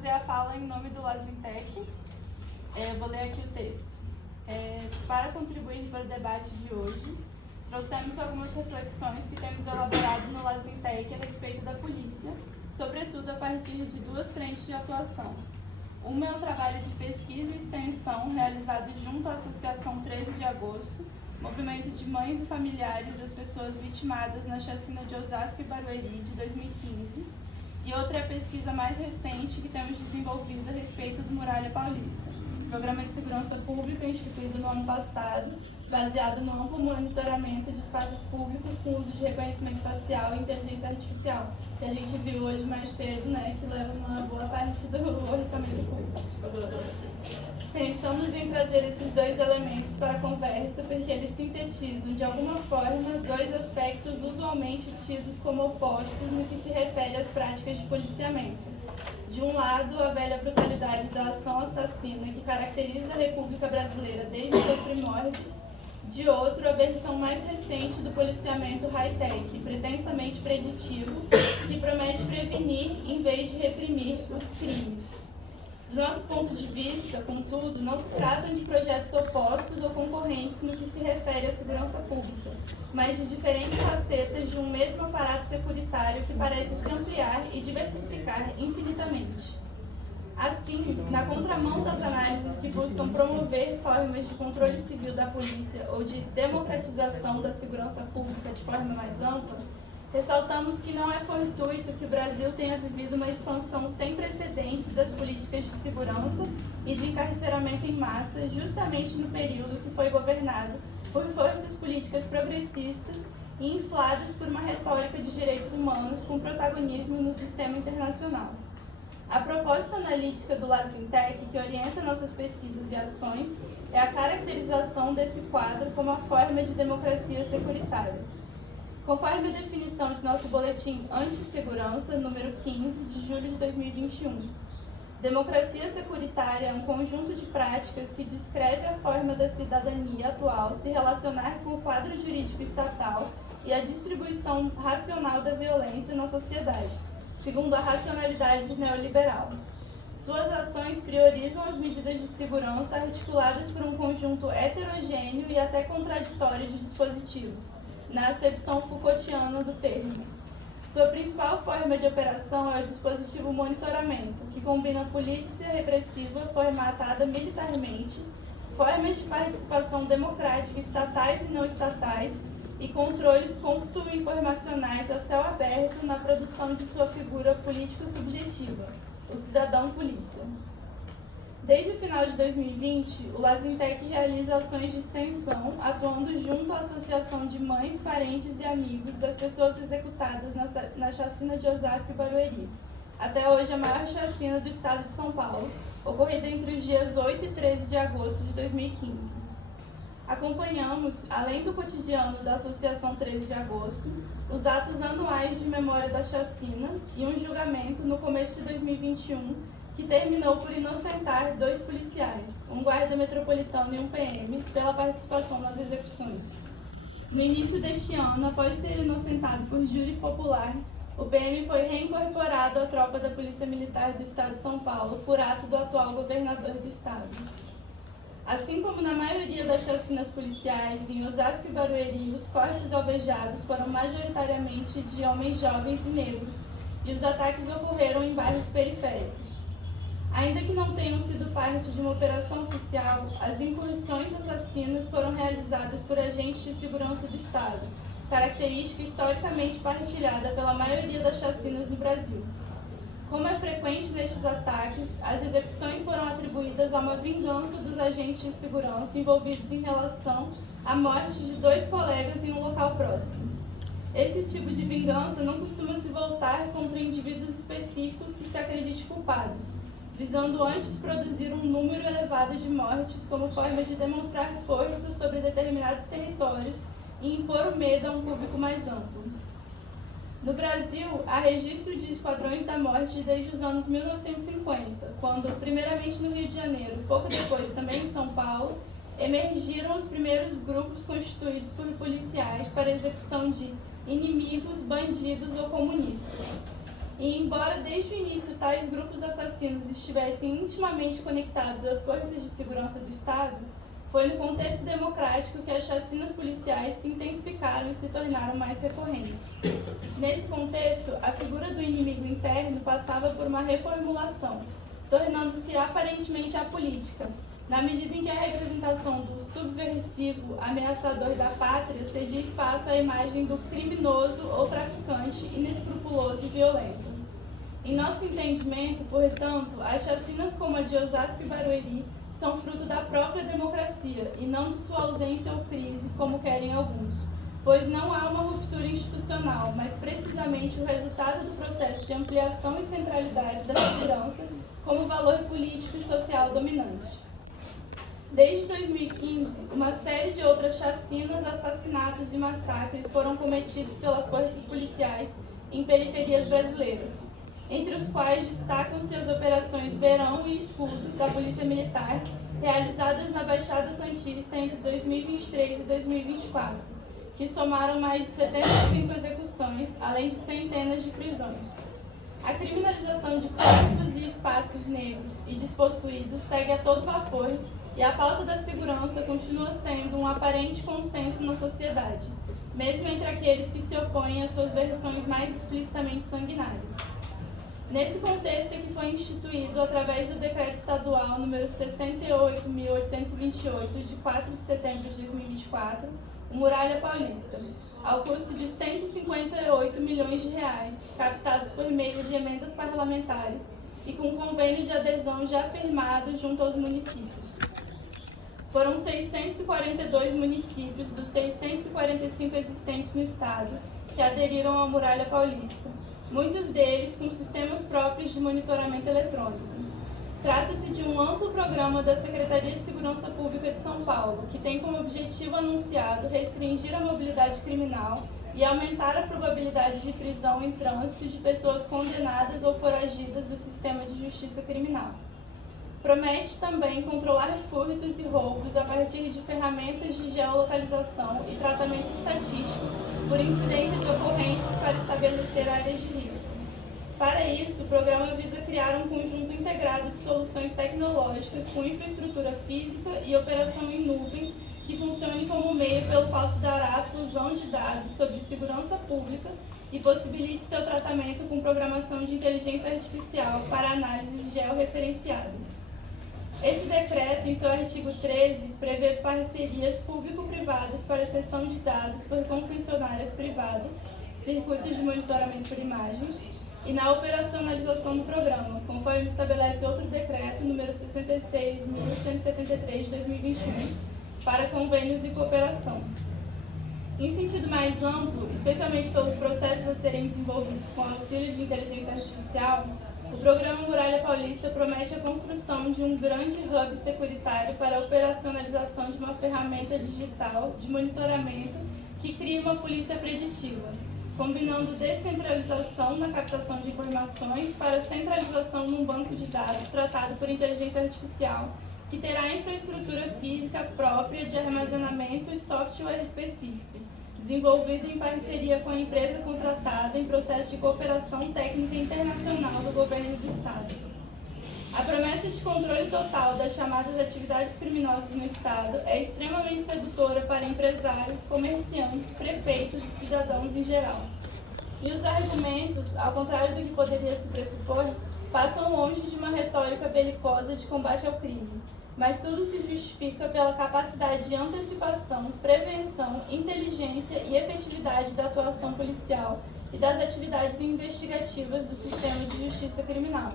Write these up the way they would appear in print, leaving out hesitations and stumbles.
fazer a fala em nome do Lazintec. Eu vou ler aqui o texto. Para contribuir para o debate de hoje, trouxemos algumas reflexões que temos elaborado no Lazintec a respeito da polícia, sobretudo a partir de duas frentes de atuação. Uma é o trabalho de pesquisa e extensão realizado junto à Associação 13 de Agosto, movimento de mães e familiares das pessoas vitimadas na chacina de Osasco e Barueri de 2015, e outra é a pesquisa mais recente que temos desenvolvido a respeito do Muralha Paulista, programa de segurança pública instituído no ano passado, baseado no amplo monitoramento de espaços públicos com uso de reconhecimento facial e inteligência artificial, que a gente viu hoje mais cedo, né, que leva uma boa parte do orçamento público. Pensamos em trazer esses dois elementos para a conversa porque eles sintetizam, de alguma forma, dois aspectos usualmente tidos como opostos no que se refere às práticas de policiamento. De um lado, a velha brutalidade da ação assassina que caracteriza a República Brasileira desde os seus primórdios. De outro, a versão mais recente do policiamento high-tech, pretensamente preditivo, que promete prevenir em vez de reprimir os crimes. Do nosso ponto de vista, contudo, não se tratam de projetos opostos ou concorrentes no que se refere à segurança pública, mas de diferentes facetas de um mesmo aparato securitário que parece se ampliar e diversificar infinitamente. Assim, na contramão das análises que buscam promover formas de controle civil da polícia ou de democratização da segurança pública de forma mais ampla, ressaltamos que não é fortuito que o Brasil tenha vivido uma expansão sem precedentes das políticas de segurança e de encarceramento em massa justamente no período que foi governado por forças políticas progressistas e infladas por uma retórica de direitos humanos com protagonismo no sistema internacional. A proposta analítica do Lazintec, que orienta nossas pesquisas e ações, é a caracterização desse quadro como a forma de democracias securitárias. Conforme a definição de nosso boletim Antissegurança, número 15, de julho de 2021, democracia securitária é um conjunto de práticas que descreve a forma da cidadania atual se relacionar com o quadro jurídico estatal e a distribuição racional da violência na sociedade, segundo a racionalidade neoliberal. Suas ações priorizam as medidas de segurança articuladas por um conjunto heterogêneo e até contraditório de dispositivos, na acepção Foucaultiana do termo. Sua principal forma de operação é o dispositivo monitoramento, que combina polícia repressiva formatada militarmente, formas de participação democrática estatais e não estatais e controles cômputo-informacionais a céu aberto na produção de sua figura político-subjetiva, o cidadão-polícia. Desde o final de 2020, o Lazintec realiza ações de extensão, atuando junto à Associação de Mães, Parentes e Amigos das pessoas executadas na chacina de Osasco e Barueri, até hoje a maior chacina do estado de São Paulo, ocorrida entre os dias 8 e 13 de agosto de 2015. Acompanhamos, além do cotidiano da Associação 13 de Agosto, os atos anuais de memória da chacina e um julgamento no começo de 2021 que terminou por inocentar 2 policiais, um guarda metropolitano e um PM, pela participação nas execuções. No início deste ano, após ser inocentado por júri popular, o PM foi reincorporado à tropa da Polícia Militar do Estado de São Paulo por ato do atual governador do estado. Assim como na maioria das chacinas policiais, em Osasco e Barueri, os corpos alvejados foram majoritariamente de homens jovens e negros, e os ataques ocorreram em bairros periféricos. Ainda que não tenham sido parte de uma operação oficial, as incursões assassinas foram realizadas por agentes de segurança do Estado, característica historicamente partilhada pela maioria das chacinas no Brasil. Como é frequente nestes ataques, as execuções foram atribuídas a uma vingança dos agentes de segurança envolvidos em relação à morte de 2 colegas em um local próximo. Esse tipo de vingança não costuma se voltar contra indivíduos específicos que se acreditem culpados, visando antes produzir um número elevado de mortes como forma de demonstrar força sobre determinados territórios e impor o medo a um público mais amplo. No Brasil, há registro de esquadrões da morte desde os anos 1950, quando, primeiramente no Rio de Janeiro, pouco depois também em São Paulo, emergiram os primeiros grupos constituídos por policiais para execução de inimigos, bandidos ou comunistas. E embora desde o início tais grupos assassinos estivessem intimamente conectados às forças de segurança do Estado, foi no contexto democrático que as chacinas policiais se intensificaram e se tornaram mais recorrentes. Nesse contexto, a figura do inimigo interno passava por uma reformulação, tornando-se aparentemente apolítica, na medida em que a representação do subversivo ameaçador da pátria cedia espaço à imagem do criminoso ou traficante inescrupuloso e violento. Em nosso entendimento, portanto, as chacinas como a de Osasco e Barueri são fruto da própria democracia e não de sua ausência ou crise, como querem alguns, pois não há uma ruptura institucional, mas precisamente o resultado do processo de ampliação e centralidade da segurança como valor político e social dominante. Desde 2015, uma série de outras chacinas, assassinatos e massacres foram cometidos pelas forças policiais em periferias brasileiras, entre os quais destacam-se as operações Verão e Escudo da Polícia Militar, realizadas na Baixada Santista entre 2023 e 2024, que somaram mais de 75 execuções, além de centenas de prisões. A criminalização de corpos e espaços negros e despossuídos segue a todo vapor e a pauta da segurança continua sendo um aparente consenso na sociedade, mesmo entre aqueles que se opõem às suas versões mais explicitamente sanguinárias. Nesse contexto é que foi instituído, através do Decreto Estadual número 68.828, de 4 de setembro de 2024, o Muralha Paulista, ao custo de R$ 158 milhões, captados por meio de emendas parlamentares e com convênio de adesão já firmado junto aos municípios. Foram 642 municípios dos 645 existentes no Estado que aderiram à Muralha Paulista, muitos deles com sistemas próprios de monitoramento eletrônico. Trata-se de um amplo programa da Secretaria de Segurança Pública de São Paulo, que tem como objetivo anunciado restringir a mobilidade criminal e aumentar a probabilidade de prisão em trânsito de pessoas condenadas ou foragidas do sistema de justiça criminal. Promete também controlar furtos e roubos a partir de ferramentas de geolocalização e tratamento estatístico por incidência de ocorrências para estabelecer áreas de risco. Para isso, o programa visa criar um conjunto integrado de soluções tecnológicas com infraestrutura física e operação em nuvem que funcione como meio pelo qual se dará a fusão de dados sobre segurança pública e possibilite seu tratamento com programação de inteligência artificial para análises georreferenciadas. Esse decreto, em seu artigo 13, prevê parcerias público-privadas para cessão de dados por concessionárias privadas, circuitos de monitoramento por imagens, e na operacionalização do programa, conforme estabelece outro decreto, número 66.173 de 2021, para convênios e cooperação. Em sentido mais amplo, especialmente pelos processos a serem desenvolvidos com auxílio de inteligência artificial, o programa Muralha Paulista promete a construção de um grande hub securitário para a operacionalização de uma ferramenta digital de monitoramento que cria uma polícia preditiva, combinando descentralização na captação de informações para centralização num banco de dados tratado por inteligência artificial, que terá infraestrutura física própria de armazenamento e software específico, desenvolvido em parceria com a empresa contratada em processo de cooperação técnica internacional do governo do Estado. A promessa de controle total das chamadas atividades criminosas no Estado é extremamente sedutora para empresários, comerciantes, prefeitos e cidadãos em geral. E os argumentos, ao contrário do que poderia se pressupor, passam longe de uma retórica belicosa de combate ao crime, mas tudo se justifica pela capacidade de antecipação, prevenção, inteligência e efetividade da atuação policial e das atividades investigativas do sistema de justiça criminal,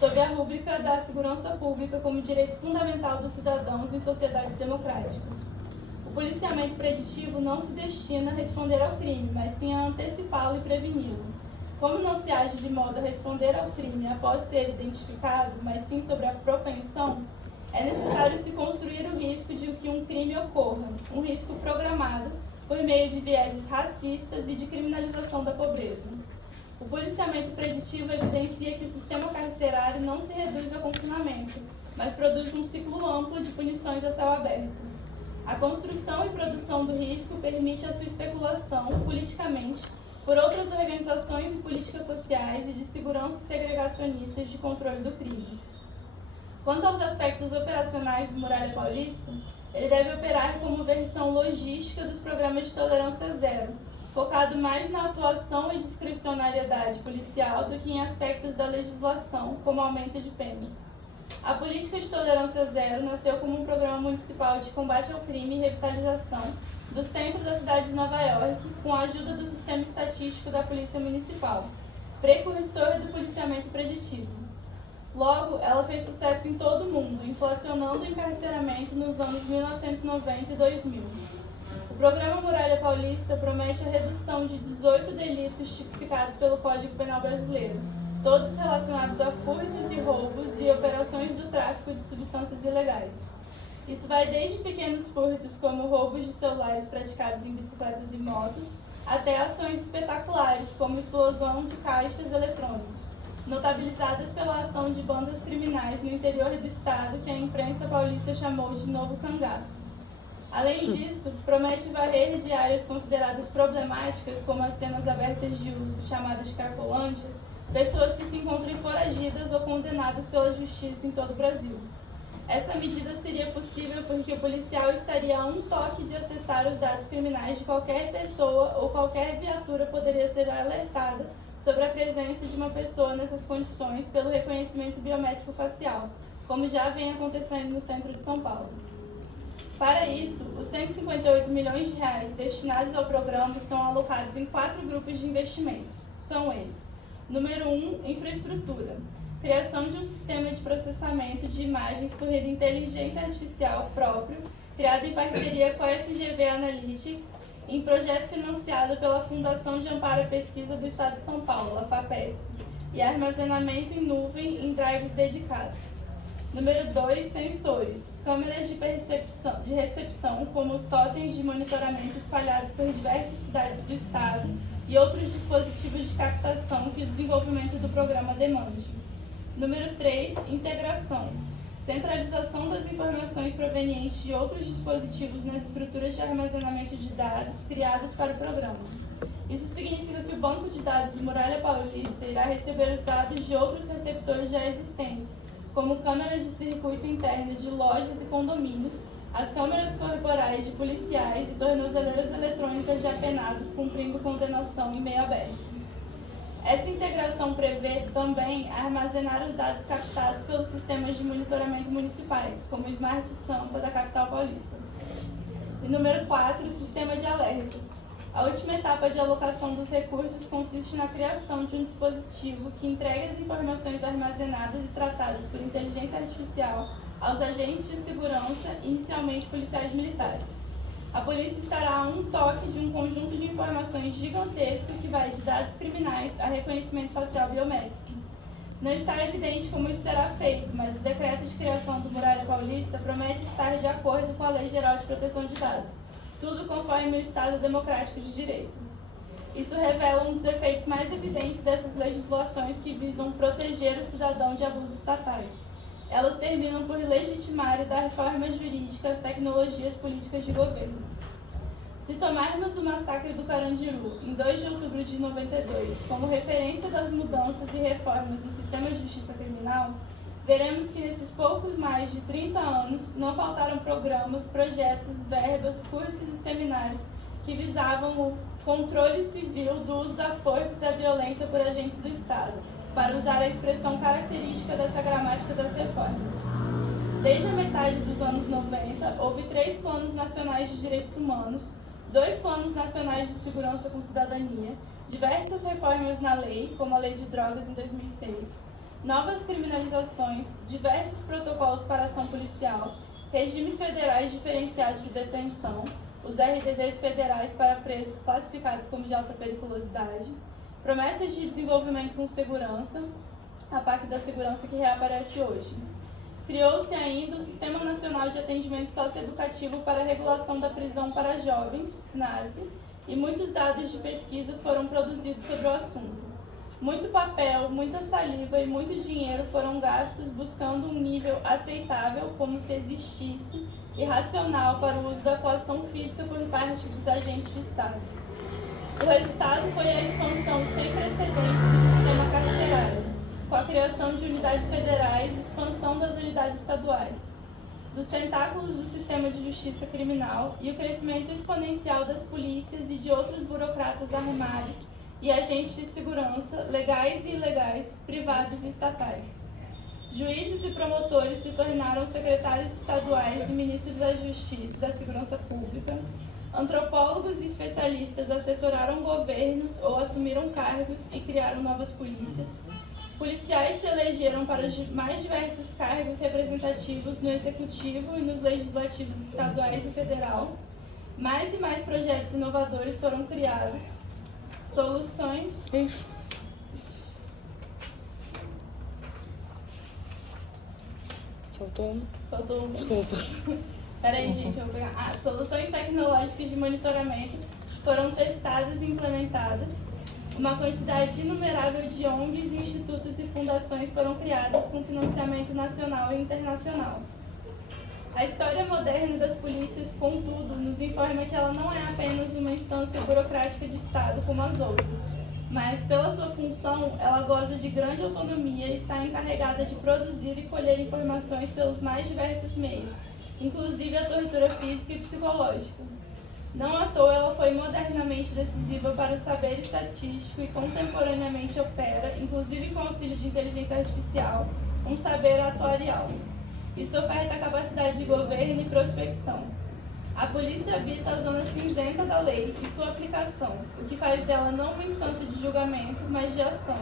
sob a rúbrica da segurança pública como direito fundamental dos cidadãos em sociedades democráticas. O policiamento preditivo não se destina a responder ao crime, mas sim a antecipá-lo e preveni-lo. Como não se age de modo a responder ao crime após ser identificado, mas sim sobre a propensão, é necessário se construir o risco de que um crime ocorra, um risco programado por meio de vieses racistas e de criminalização da pobreza. O policiamento preditivo evidencia que o sistema carcerário não se reduz ao confinamento, mas produz um ciclo amplo de punições a céu aberto. A construção e produção do risco permite a sua especulação politicamente por outras organizações e políticas sociais e de segurança e segregacionistas de controle do crime. Quanto aos aspectos operacionais do Muralha Paulista, ele deve operar como versão logística dos programas de tolerância zero, focado mais na atuação e discricionariedade policial do que em aspectos da legislação, como aumento de penas. A política de tolerância zero nasceu como um programa municipal de combate ao crime e revitalização do centro da cidade de Nova York, com a ajuda do sistema estatístico da Polícia Municipal, precursor do policiamento preditivo. Logo, ela fez sucesso em todo o mundo, inflacionando o encarceramento nos anos 1990 e 2000. O programa Muralha Paulista promete a redução de 18 delitos tipificados pelo Código Penal Brasileiro, todos relacionados a furtos e roubos e operações do tráfico de substâncias ilegais. Isso vai desde pequenos furtos, como roubos de celulares praticados em bicicletas e motos, até ações espetaculares, como explosão de caixas eletrônicos, notabilizadas pela ação de bandas criminais no interior do estado que a imprensa paulista chamou de Novo Cangaço. Além disso, promete varrer de áreas consideradas problemáticas, como as cenas abertas de uso, chamadas de Cracolândia, pessoas que se encontram foragidas ou condenadas pela justiça em todo o Brasil. Essa medida seria possível porque o policial estaria a um toque de acessar os dados criminais de qualquer pessoa ou qualquer viatura poderia ser alertada sobre a presença de uma pessoa nessas condições pelo reconhecimento biométrico facial, como já vem acontecendo no centro de São Paulo. Para isso, os 158 milhões de reais destinados ao programa estão alocados em 4 grupos de investimentos. São eles: número 1, infraestrutura. Criação de um sistema de processamento de imagens por rede de inteligência artificial próprio, criado em parceria com a FGV Analytics, em projeto financiado pela Fundação de Amparo à Pesquisa do Estado de São Paulo, a FAPESP, e armazenamento em nuvem em drives dedicados. Número 2, sensores. Câmeras de recepção, como os totens de monitoramento espalhados por diversas cidades do estado e outros dispositivos de captação que o desenvolvimento do programa demande. Número 3, integração. Centralização das informações provenientes de outros dispositivos nas estruturas de armazenamento de dados criadas para o programa. Isso significa que o banco de dados do Muralha Paulista irá receber os dados de outros receptores já existentes, como câmeras de circuito interno de lojas e condomínios, as câmeras corporais de policiais e tornozeleiras eletrônicas de apenados cumprindo condenação em meio aberto. Essa integração prevê também armazenar os dados captados pelos sistemas de monitoramento municipais, como o Smart Sampa da capital paulista. E número 4, sistema de alertas. A última etapa de alocação dos recursos consiste na criação de um dispositivo que entregue as informações armazenadas e tratadas por inteligência artificial aos agentes de segurança, inicialmente policiais militares. A polícia estará a um toque de um conjunto de informações gigantesco que vai de dados criminais a reconhecimento facial biométrico. Não está evidente como isso será feito, mas o decreto de criação do Muralha Paulista promete estar de acordo com a Lei Geral de Proteção de Dados, tudo conforme o Estado Democrático de Direito. Isso revela um dos efeitos mais evidentes dessas legislações que visam proteger o cidadão de abusos estatais. Elas terminam por legitimar e dar forma jurídica às tecnologias políticas de governo. Se tomarmos o massacre do Carandiru, em 2 de outubro de 92, como referência das mudanças e reformas no sistema de justiça criminal, veremos que nesses poucos mais de 30 anos não faltaram programas, projetos, verbas, cursos e seminários que visavam o controle civil do uso da força e da violência por agentes do Estado, para usar a expressão característica dessa gramática das reformas. Desde a metade dos anos 90, houve 3 planos nacionais de direitos humanos, 2 planos nacionais de segurança com cidadania, diversas reformas na lei, como a Lei de Drogas em 2006, novas criminalizações, diversos protocolos para ação policial, regimes federais diferenciados de detenção, os RDDs federais para presos classificados como de alta periculosidade, promessas de desenvolvimento com segurança, a PAC da segurança que reaparece hoje. Criou-se ainda o Sistema Nacional de Atendimento Socioeducativo para a Regulação da Prisão para Jovens, SNASE, e muitos dados de pesquisas foram produzidos sobre o assunto. Muito papel, muita saliva e muito dinheiro foram gastos buscando um nível aceitável, como se existisse, e racional para o uso da coação física por parte dos agentes de Estado. O resultado foi a expansão sem precedentes do sistema carcerário, com a criação de unidades federais e expansão das unidades estaduais, dos tentáculos do sistema de justiça criminal e o crescimento exponencial das polícias e de outros burocratas armados e agentes de segurança, legais e ilegais, privados e estatais. Juízes e promotores se tornaram secretários estaduais e ministros da Justiça e da Segurança Pública. Antropólogos e especialistas assessoraram governos ou assumiram cargos e criaram novas polícias. Policiais se elegeram para os mais diversos cargos representativos no Executivo e nos legislativos estaduais e federal. Mais e mais projetos inovadores foram criados. Soluções... Faltou um. Desculpa. Peraí, gente, eu vou pegar. Soluções tecnológicas de monitoramento foram testadas e implementadas. Uma quantidade inumerável de ONGs, institutos e fundações foram criadas com financiamento nacional e internacional. A história moderna das polícias, contudo, nos informa que ela não é apenas uma instância burocrática de Estado como as outras, mas, pela sua função, ela goza de grande autonomia e está encarregada de produzir e colher informações pelos mais diversos meios, inclusive a tortura física e psicológica. Não à toa ela foi modernamente decisiva para o saber estatístico e contemporaneamente opera, inclusive com auxílio de inteligência artificial, um saber atuarial. Isso oferta a capacidade de governo e prospecção. A polícia habita a zona cinzenta da lei e sua aplicação, o que faz dela não uma instância de julgamento, mas de ação.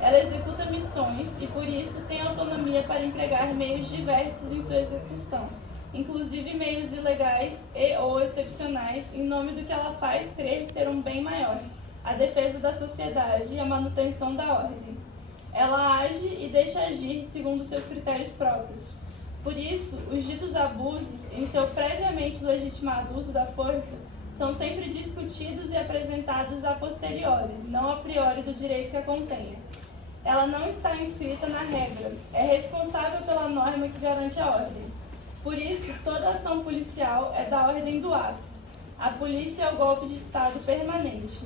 Ela executa missões e, por isso, tem autonomia para empregar meios diversos em sua execução, inclusive meios ilegais e ou excepcionais, em nome do que ela faz crer ser um bem maior, a defesa da sociedade e a manutenção da ordem. Ela age e deixa agir segundo seus critérios próprios. Por isso, os ditos abusos, em seu previamente legitimado uso da força, são sempre discutidos e apresentados a posteriori, não a priori do direito que a contenha. Ela não está inscrita na regra, é responsável pela norma que garante a ordem. Por isso, toda ação policial é da ordem do ato. A polícia é o golpe de Estado permanente.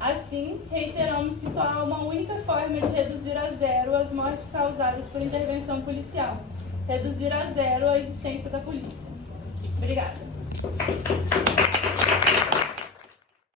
Assim, reiteramos que só há uma única forma de reduzir a zero as mortes causadas por intervenção policial: reduzir a zero a existência da polícia. Obrigada.